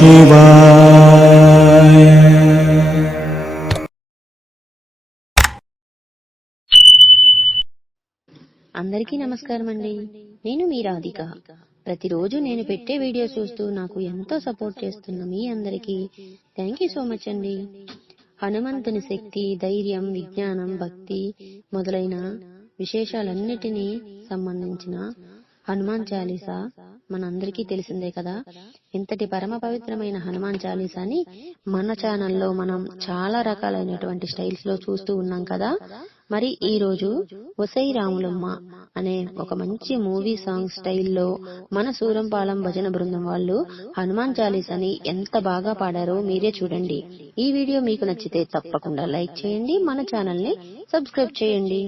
శివాయ. అందరికీ నమస్కారం అండి. నేను మీ రాధిక. ప్రతిరోజు నేను పెట్టే వీడియో చూస్తూ నాకు ఎంతో సపోర్ట్ చేస్తున్న మీ అందరికీ థ్యాంక్ యూ సో మచ్ అండి. హనుమంతుని శక్తి, ధైర్యం, విజ్ఞానం, భక్తి మొదలైన విశేషాలన్నిటినీ సంబంధించిన హనుమాన్ చాలీసా మనందరికీ తెలిసిందే కదా. ఇంతటి పరమ పవిత్రమైన హనుమాన్ చాలీసాని మన ఛానల్లో మనం చాలా రకాలైనటువంటి స్టైల్స్ లో చూస్తూ ఉన్నాం కదా. మరి ఈ రోజు ఒసై రాములమ్మ అనే ఒక మంచి మూవీ సాంగ్ స్టైల్లో మన సూరంపాలెం భజన బృందం వాళ్ళు హనుమాన్ చాలీసాని ఎంత బాగా పాడారో మీరే చూడండి. ఈ వీడియో మీకు నచ్చితే తప్పకుండా లైక్ చేయండి, మన ఛానల్ ని సబ్స్క్రైబ్ చేయండి.